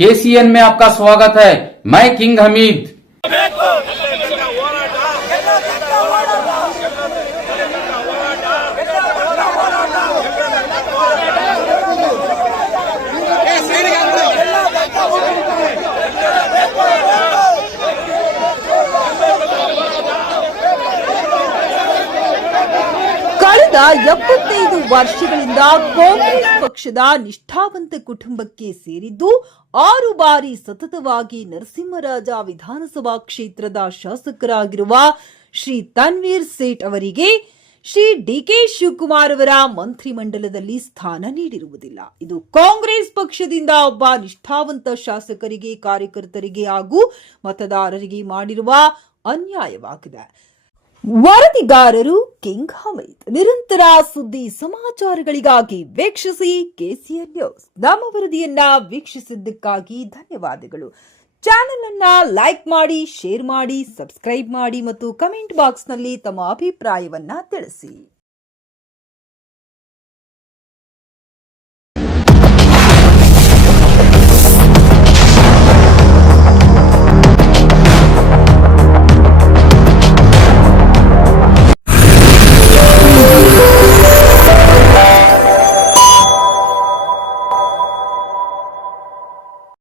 KCN में आपका स्वागत है। मैं किंग हमीद। ಕಳೆದ 75 ವರ್ಷಗಳಿಂದ ಕಾಂಗ್ರೆಸ್ ಪಕ್ಷದ ನಿಷ್ಠಾವಂತ ಕುಟುಂಬಕ್ಕೆ ಸೇರಿದ್ದು 6 ಬಾರಿ ಸತತವಾಗಿ ನರಸಿಂಹರಾಜ ವಿಧಾನಸಭಾ ಕ್ಷೇತ್ರದ ಶಾಸಕರಾಗಿರುವ ಶ್ರೀ ತನ್ವೀರ್ ಸೇಠ್ ಅವರಿಗೆ ಶ್ರೀ ಡಿಕೆ ಶಿವಕುಮಾರ್ ಅವರ ಮಂತ್ರಿಮಂಡಲದಲ್ಲಿ ಸ್ಥಾನ ನೀಡಿರುವುದಿಲ್ಲ. ಇದು ಕಾಂಗ್ರೆಸ್ ಪಕ್ಷದಿಂದ ಒಬ್ಬ ನಿಷ್ಠಾವಂತ ಶಾಸಕರಿಗೆ, ಕಾರ್ಯಕರ್ತರಿಗೆ ಹಾಗೂ ಮತದಾರರಿಗೆ ಮಾಡಿರುವ ಅನ್ಯಾಯವಾಗಿದೆ. ವರದಿಗಾರರು ಕಿಂಗ್ ಹಮೀದ್. ನಿರಂತರ ಸುದ್ದಿ ಸಮಾಚಾರಗಳಿಗಾಗಿ ವೀಕ್ಷಿಸಿ ಕೆಸಿಎನ್ ನ್ಯೂಸ್. ನಮ್ಮ ವರದಿಯನ್ನ ವೀಕ್ಷಿಸಿದ್ದಕ್ಕಾಗಿ ಧನ್ಯವಾದಗಳು. ಚಾನೆಲ್ ಅನ್ನ ಲೈಕ್ ಮಾಡಿ, ಶೇರ್ ಮಾಡಿ, ಸಬ್ಸ್ಕ್ರೈಬ್ ಮಾಡಿ ಮತ್ತು ಕಮೆಂಟ್ ಬಾಕ್ಸ್ ನಲ್ಲಿ ತಮ್ಮ ಅಭಿಪ್ರಾಯವನ್ನ ತಿಳಿಸಿ.